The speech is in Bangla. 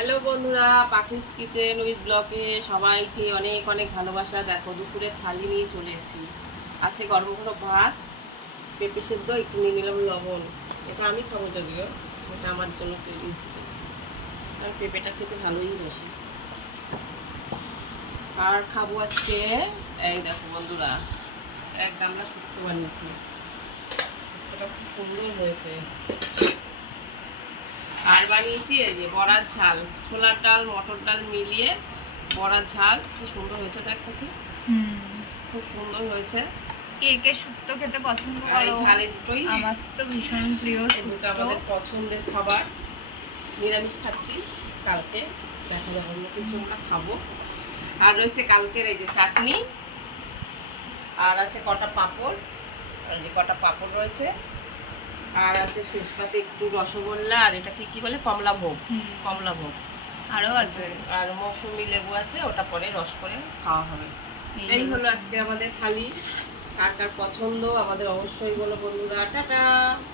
হ্যালো বন্ধুরা, পাখিস কিচেন উইথ ব্লগে সবাইকে অনেক অনেক ভালোবাসা। দেখো দুপুরে থালি নিয়ে চলে এসেছি। আছে গরম গরম ভাত, পেঁপে সেদ্ধ, একটু নিয়ে নিলাম লবণ। এটা আমি খাবো, যদিও এটা আমার জন্য তৈরি হচ্ছে। আর পেঁপেটা খেতে ভালোই বাসি। আর খাবো আজকে, এই দেখো বন্ধুরা, এক গামলা শুক্তো বানিয়েছি। এটা খুব সুন্দর হয়েছে। আর বানিয়েছি এই যে বড়ার ঝাল, ছোলার ডাল মটর ডাল মিলিয়ে বড়ার ঝাল। কি সুন্দর হয়েছে দেখো, কি খুব সুন্দর হয়েছে। কে কে শুক্তো খেতে পছন্দ আর এই করো? ঝালে দুটোই আমার তো ভীষণ প্রিয় দুটো শুক্তো। আমাদের পছন্দের খাবার। নিরামিষ খাচ্ছি কালকে, দেখা যাবে অন্য কিছু আমরা খাবো। আর রয়েছে কালকের এই যে চাটনি, আর আছে কটা পাঁপড়, আর যে কটা পাঁপড় রয়েছে, আর আছে শেষ পাতে একটু রসগোল্লা, আর এটা কি বলে, কমলা ভোগ। কমলা ভোগ আরো আছে। আর মৌসুমি লেবু আছে, ওটা পরে রস করে খাওয়া হবে। এই হলো আজকে আমাদের থালি। কার কার পছন্দ আমাদের অবশ্যই বলো বন্ধুরা। টাটা।